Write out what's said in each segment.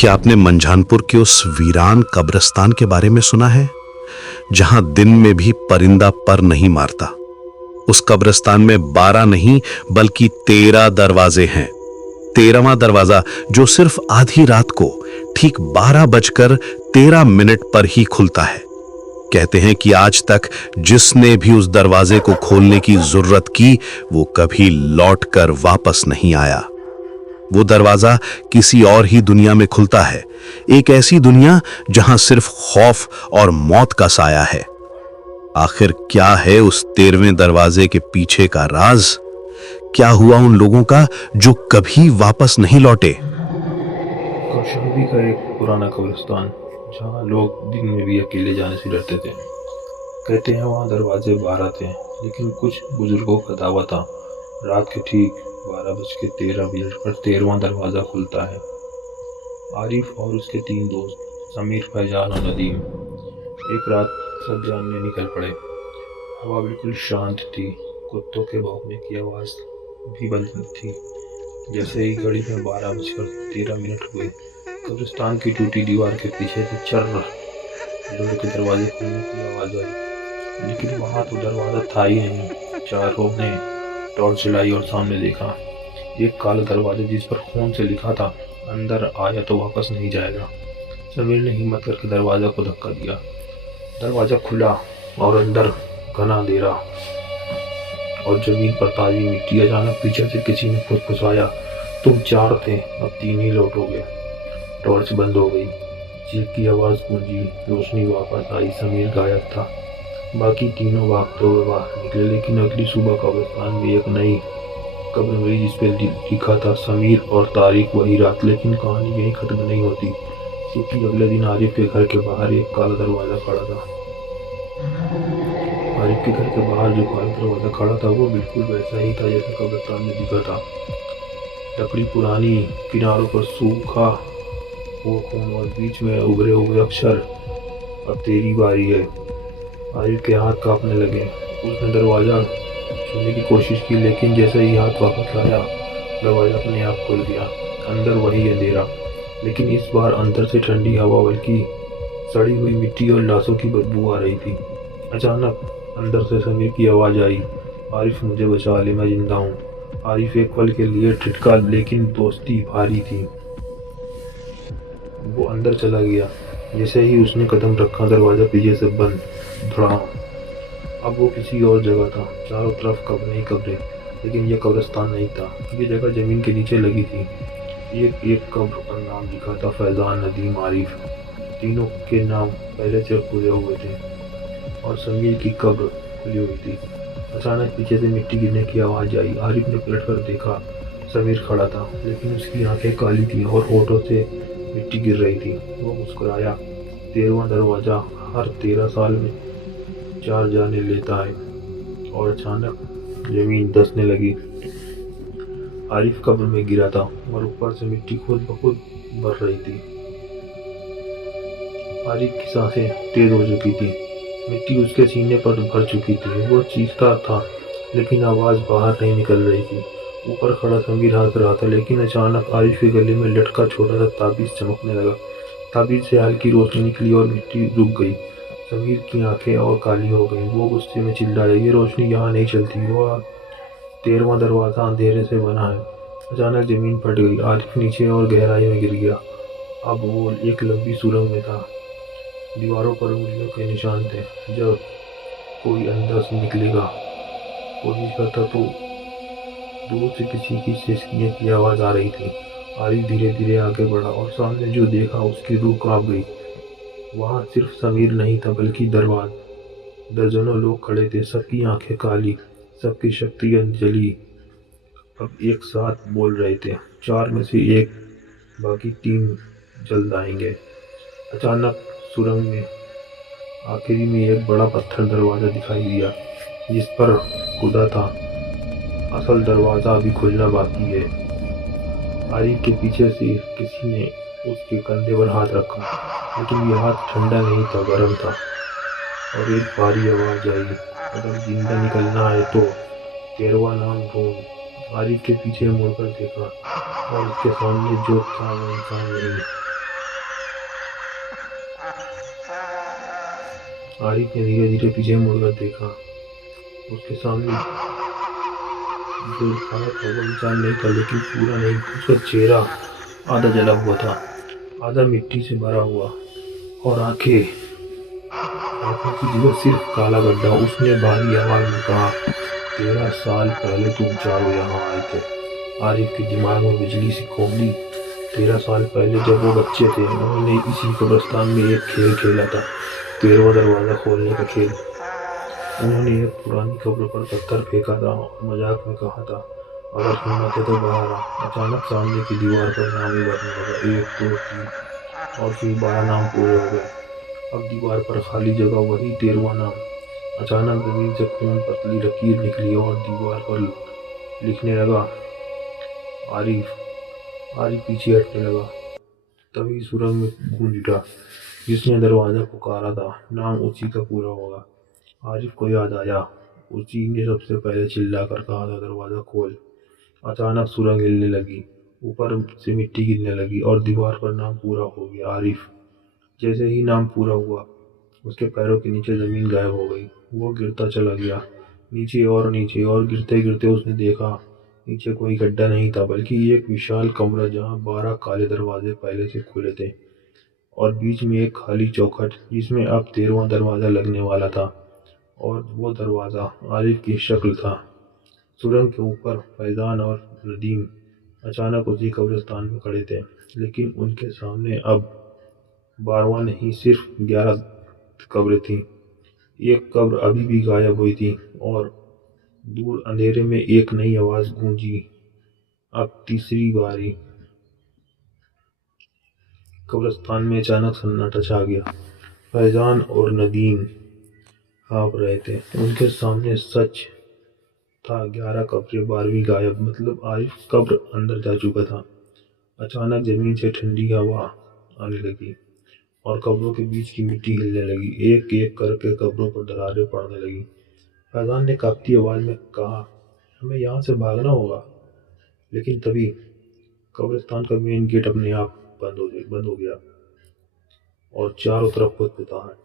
क्या आपने मंझानपुर के उस वीरान कब्रिस्तान के बारे में सुना है, जहां दिन में भी परिंदा पर नहीं मारता? उस कब्रिस्तान में 12 नहीं बल्कि 13 दरवाजे हैं। 13वां दरवाजा जो सिर्फ आधी रात को ठीक 12:13 पर ही खुलता है। कहते हैं कि आज तक जिसने भी उस दरवाजे को खोलने की जरूरत की, वो कभी लौटकर वापस नहीं आया। वो दरवाजा किसी और ही दुनिया में खुलता है, एक ऐसी दुनिया जहां सिर्फ खौफ और मौत का साया है। आखिर क्या है उस 13वें दरवाजे के पीछे का राज? क्या हुआ उन लोगों का जो कभी वापस नहीं लौटे? कौशाम्बी का एक पुराना कब्रिस्तान, जहाँ लोग दिन में भी अकेले जाने से डरते थे। कहते हैं वहाँ दरवाजे 12 थे, लेकिन कुछ बुजुर्गों का दावा था रात के ठीक 12:13 पर 13वां दरवाज़ा खुलता है। आरिफ और उसके 3 दोस्त समीर, फैजान और नदीम एक रात सब जानने निकल पड़े। हवा बिल्कुल शांत थी, कुत्तों के भौंकने की आवाज़ भी बंद थी। जैसे ही घड़ी में 12:13 हुए, कब्रिस्तान की टूटी दीवार के पीछे से चर्र लोहे के दरवाजे खुलने की आवाज़ आई। लेकिन वहाँ तो दरवाज़ा था ही नहीं। चारों ने टॉर्च जलाई और सामने देखा। एक काला दरवाजा जिस पर खून से लिखा था, अंदर आया तो वापस नहीं जाएगा। समीर ने हिम्मत करके दरवाजा को धक्का दिया। दरवाजा खुला और अंदर घना अंधेरा और जमीन पर ताजी मिट्टी। अचानक पीछे से किसी ने फुसफुसाया, तुम 4 थे, अब 3 ही लौट हो गए। टॉर्च बंद हो गई, चीख की आवाज़ गूंजी, रोशनी वापस आई। समीर गायब था। बाकी तीनों भागते हुए बाहर निकले, लेकिन अगली सुबह कब्रिस्तान में एक नई कब्र मिली जिस पर लिखा था समीर और तारीख वही रात। लेकिन कहानी यहीं खत्म नहीं होती, क्योंकि अगले दिन आरिफ के घर के बाहर एक काला दरवाज़ा खड़ा था। आरिफ के घर के बाहर जो काला दरवाज़ा खड़ा था, वो बिल्कुल वैसा ही था जैसा कब्रिस्तान में दिखा था। लकड़ी पुरानी, किनारों पर सूखा वो खून और बीच में उभरे हुए अक्षर, अब तेरी बारी है। आरिफ के हाथ कांपने लगे। उसने दरवाज़ा छूने की कोशिश की, लेकिन जैसे ही हाथ वापस लाया, दरवाज़ा अपने आप खोल दिया। अंदर वही अंधेरा, लेकिन इस बार अंदर से ठंडी हवा बल्कि सड़ी हुई मिट्टी और लाशों की बदबू आ रही थी। अचानक अंदर से समीर की आवाज़ आई, आरिफ मुझे बचा ले, मैं जिंदा हूँ। आरिफ एक पल के लिए ठिठका, लेकिन दोस्ती भारी थी। वो अंदर चला गया। जैसे ही उसने कदम रखा, दरवाज़ा पीछे से बंद। धड़ाम। अब वो किसी और जगह था। चारों तरफ कब्रें ही कब्रें, लेकिन यह कब्रिस्तान नहीं था। ये जगह ज़मीन के नीचे लगी थी। एक कब्र पर नाम लिखा था फैजान, नदीम, आरिफ। तीनों के नाम पहले से खुले हुए थे और समीर की कब्र खुली हुई थी। अचानक पीछे से मिट्टी गिरने की आवाज़ आई। आरिफ ने पलट कर देखा, समीर खड़ा था, लेकिन उसकी आंखें काली थी और होठों से मिट्टी गिर रही थी। वो मुस्कुराया। 13वां दरवाज़ा हर 13 साल में 4 जाने लेता है। और अचानक जमीन धंसने लगी। आरिफ कब्र में गिरा था और ऊपर से मिट्टी खुद ब खुद भर रही थी। आरिफ की सांसें तेज हो चुकी थी। मिट्टी उसके सीने पर भर चुकी थी। वो चीखता था, लेकिन आवाज़ बाहर नहीं निकल रही थी। ऊपर खड़ा समीर हंस रहा था, लेकिन अचानक आरिफ के गले में लटका छोटा सा ताबीज़ चमकने लगा। ताबीज़ से हल्की रोशनी निकली और मिट्टी रुक गई। समीर की आंखें और काली हो गईं। वो गुस्से में चिल्लाया, ये रोशनी यहाँ नहीं चलती। वो 13वां दरवाज़ा अंधेरे से बना है। अचानक ज़मीन फट गई। आरिफ नीचे और गहराई में गिर गया। अब वो एक लंबी सुरंग में था। दीवारों पर उंगलियों के निशान थे। जब कोई अंदर से निकलेगा कोशिश करता तो दूर से किसी की सिसकियों की आवाज़ आ रही थी। आरिफ धीरे धीरे आगे बढ़ा और सामने जो देखा उसकी रूह कांप गई। वहाँ सिर्फ समीर नहीं था, बल्कि दर्जनों लोग खड़े थे। सबकी आंखें काली, सबकी शक्तियाँ जली। अब एक साथ बोल रहे थे, 4 में से 1, बाकी 3 जल्द आएंगे। अचानक सुरंग में आखिरी में एक बड़ा पत्थर दरवाज़ा दिखाई दिया, जिस पर खुदा था, असल दरवाज़ा अभी खुलना बाकी है। आरिफ के पीछे से किसी ने उसके कंधे पर हाथ रखा, लेकिन यह हाथ ठंडा नहीं था, गर्म था। और एक भारी आवाज़ आई, अगर जिंदा निकलना है तो 13वां नाम ढूंढ। आरिफ के पीछे मुड़कर देखा और उसके सामने जो था वो इंसान नहीं, आरिफ ने धीरे धीरे पीछे मुड़कर देखा। उसके सामने जो खड़ा था वो इंसान नहीं था, लेकिन पूरा नहीं। उसका चेहरा आधा जला हुआ था, आधा मिट्टी से भरा हुआ, और आंखों की जगह सिर्फ काला गड्ढा। उसने भारी आवाज में कहा, 13 साल पहले तुम चारों यहाँ आए थे। आरिफ के दिमाग में बिजली सी खोली। 13 साल पहले जब वो बच्चे थे, उन्होंने इसी कब्रिस्तान में एक खेल खेला था, 13वां दरवाजा खोलने का खेल। उन्होंने एक पुरानी कब्र पर पत्थर फेंका था और मजाक में कहा था, अगर हिम्मत है तो बाहर आ। अचानक सामने की दीवार पर नाम उभरने लगा, 1 2 3, और फिर 12 नाम पूरे हो गए। अब दीवार पर खाली जगह, वही 13वां नाम। अचानक जमीन से खून पतली लकीर निकली और दीवार पर लिखने लगा, आरिफ। आरिफ पीछे हटने लगा। तभी सुरंग में गूंज उठा, जिसने दरवाजा पुकारा था, नाम उसी का पूरा होगा। आरिफ को याद आया, उसी ने सबसे पहले चिल्ला कर कहा था, दरवाजा खोल। अचानक सुरंग हिलने लगी, ऊपर से मिट्टी गिरने लगी और दीवार पर नाम पूरा हो गया, आरिफ। जैसे ही नाम पूरा हुआ, उसके पैरों के नीचे जमीन गायब हो गई। वो गिरता चला गया, नीचे और गिरते गिरते उसने देखा, नीचे कोई गड्ढा नहीं था, बल्कि एक विशाल कमरा, जहाँ 12 काले दरवाजे पहले से खुले थे, और बीच में एक खाली चौखट, जिसमें अब 13वां दरवाजा लगने वाला था। और वो दरवाजा आरिफ की शक्ल था। सुरंग के ऊपर फैजान और नदीम अचानक उसी कब्रिस्तान में खड़े थे, लेकिन उनके सामने अब 12वां नहीं, सिर्फ 11 कब्रें थीं। एक कब्र अभी भी गायब हुई थी, और दूर अंधेरे में एक नई आवाज गूंजी, अब तीसरी बारी। कब्रिस्तान में अचानक सन्नाटा छा गया। फैजान और नदीम कांप रहे थे। उनके सामने सच था, 11 कब्रें, 12वीं गायब, मतलब आरिफ कब्र अंदर जा चुका था। अचानक जमीन से ठंडी हवा आने लगी और कब्रों के बीच की मिट्टी हिलने लगी। एक एक करके कब्रों पर दरारें पड़ने लगी। फैजान ने कांपती आवाज में कहा, हमें यहाँ से भागना होगा। लेकिन तभी कब्रिस्तान का मेन गेट अपने आप बंद हो गया और चारों तरफ खुदकुदाहट।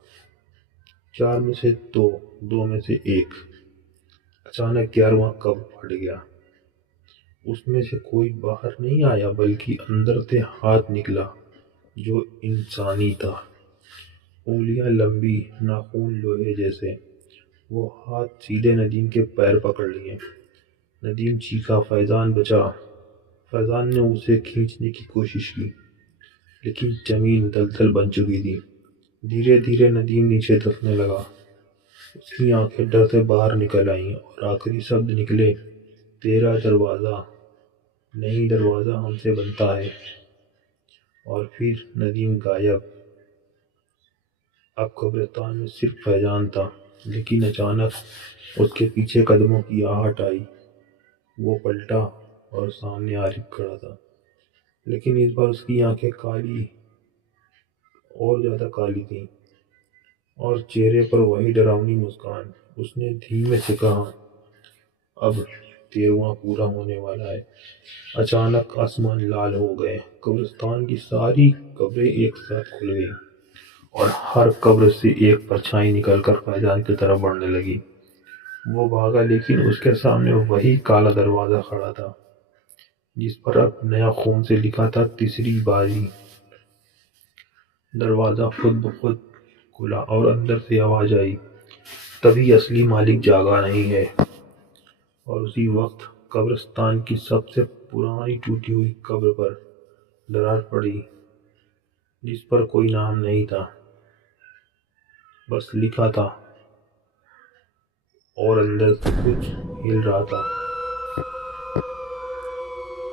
4 में से 2, 2 में से 1। अचानक 11वां कब्र फट गया। उसमें से कोई बाहर नहीं आया, बल्कि अंदर से हाथ निकला, जो इंसानी था। उंगलियां लंबी, नाखून लोहे जैसे। वो हाथ सीधे नदीम के पैर पकड़ लिए। नदीम चीखा, फैजान बचा। फैजान ने उसे खींचने की कोशिश की, लेकिन जमीन दलदल बन चुकी थी। धीरे धीरे नदीम नीचे धंसने लगा। उसकी आंखें डर से बाहर निकल आईं और आखिरी शब्द निकले, 13 दरवाजा नहीं, दरवाजा हमसे बनता है। और फिर नदीम गायब। अब कब्रिस्तान में सिर्फ फैजान था, लेकिन अचानक उसके पीछे कदमों की आहट आई। वो पलटा और सामने आरिफ खड़ा था, लेकिन इस बार उसकी आंखें काली, और ज्यादा काली थीं, और चेहरे पर वही डरावनी मुस्कान। उसने धीमे से कहा, अब 13वां पूरा होने वाला है। अचानक आसमान लाल हो गए। कब्रिस्तान की सारी कब्रें एक साथ खुल गईं और हर कब्र से एक परछाई निकलकर फैजान की तरफ बढ़ने लगी। वो भागा, लेकिन उसके सामने वही काला दरवाजा खड़ा था, जिस पर अब नया खून से लिखा था, तीसरी बारी। दरवाजा खुद ब खुद खुला और अंदर से आवाज आई, तभी असली मालिक जागा नहीं है। और उसी वक्त कब्रिस्तान की सबसे पुरानी टूटी हुई कब्र पर दरार पड़ी, जिस पर कोई नाम नहीं था, बस लिखा था, और अंदर से कुछ हिल रहा था।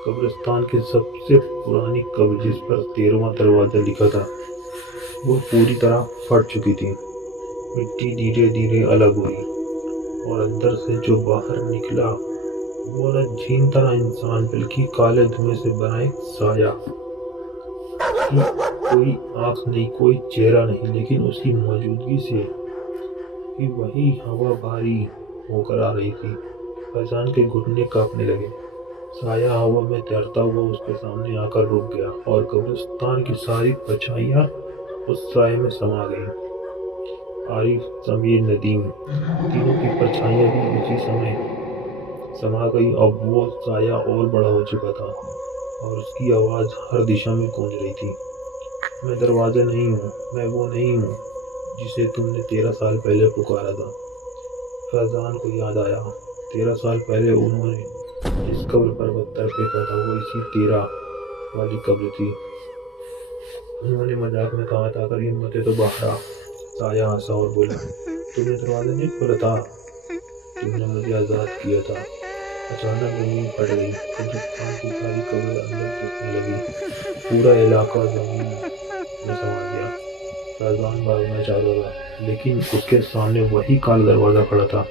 कब्रिस्तान की सबसे पुरानी कब्र, जिस पर 13वां दरवाजा लिखा था, वो पूरी तरह फट चुकी थी। मिट्टी धीरे धीरे अलग हुई और अंदर से जो बाहर निकला, वो न जीन था न इंसान, बल्कि काले धुएं से बना एक साया। कोई आंख नहीं, कोई चेहरा नहीं, लेकिन उसकी मौजूदगी से ही वही हवा भारी होकर आ रही थी। फैजान के घुटने कांपने लगे। साया हवा में तैरता हुआ उसके सामने आकर रुक गया और कब्रिस्तान की सारी परछाइयां उस साए में समा गई। आरिफ, समीर, नदीम तीनों की परछाइयां भी उसी समय समा गई। अब वो साया और बड़ा हो चुका था और उसकी आवाज़ हर दिशा में गूंज रही थी। मैं दरवाज़ा नहीं हूँ, मैं वो नहीं हूँ जिसे तुमने 13 साल पहले पुकारा था। फैजान को याद आया, 13 साल पहले उन्होंने जिस कब्र पर पत्थर फेंका था वो इसी 13 वाली कब्र थी। उन्होंने मजाक में कहा था, अगर हिम्मत है तो बाहर आ। साया हंसा और बोला, तुमने दरवाज़ा नहीं खोला था, तुमने मुझे आज़ाद किया था। अचानक ज़मीन फट गई, कब्रिस्तान की सारी कब्रें अंदर घुसने लगी। पूरा इलाका ज़मीन में समा गया। फैजान भागना चाहता था, लेकिन उसके सामने वही काला दरवाज़ा खड़ा था।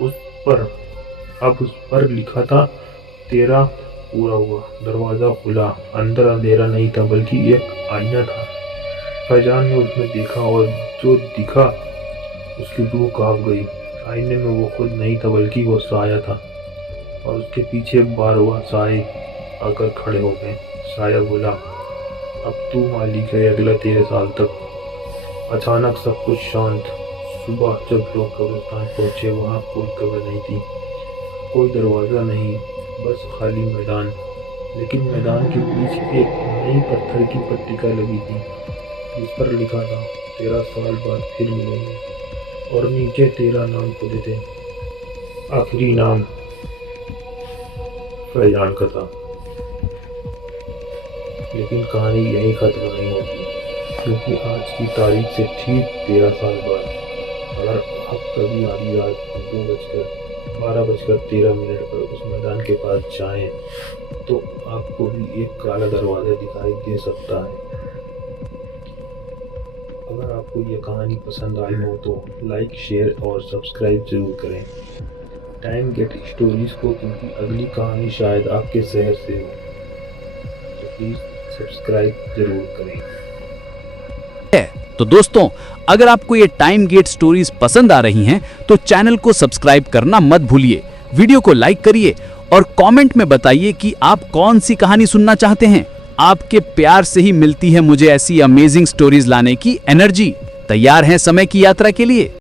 उस पर लिखा था 13 पूरा हुआ। दरवाज़ा खुला। अंदर अंधेरा नहीं था बल्कि एक आईना था। फैजान ने उसमें देखा और जो दिखा उसकी रूह कांप गई। आईने में वो खुद नहीं था बल्कि वो साया था और उसके पीछे 12 साए आकर खड़े हो गए। साया बोला, अब तू मालिक है अगला 13 साल तक। अचानक सब कुछ शांत। सुबह जब लोग कब्रिस्तान पहुंचे वहाँ कोई कब्र नहीं थी, कोई दरवाज़ा नहीं, बस खाली मैदान। लेकिन मैदान के बीच एक नई पत्थर की पट्टिका लगी थी जिस पर लिखा था 13 साल बाद फिर मिलेंगे और नीचे 13 नाम खुदे थे। आखिरी नाम फैजान का था। लेकिन कहानी यही खत्म नहीं होती, क्योंकि आज की तारीख से ठीक 13 साल बाद अगर आप कभी आधी रात 12:13 पर उस मैदान के पास जाएं तो आपको भी एक काला दरवाज़ा दिखाई दे सकता है। अगर आपको ये कहानी पसंद आई हो तो लाइक, शेयर और सब्सक्राइब जरूर करें टाइम गेट स्टोरीज को, क्योंकि अगली कहानी शायद आपके शहर से हो। तो प्लीज़ सब्सक्राइब जरूर करें। तो दोस्तों, अगर आपको ये टाइम गेट स्टोरीज पसंद आ रही हैं तो चैनल को सब्सक्राइब करना मत भूलिए, वीडियो को लाइक करिए और कमेंट में बताइए कि आप कौन सी कहानी सुनना चाहते हैं। आपके प्यार से ही मिलती है मुझे ऐसी अमेजिंग स्टोरीज लाने की एनर्जी। तैयार हैं समय की यात्रा के लिए?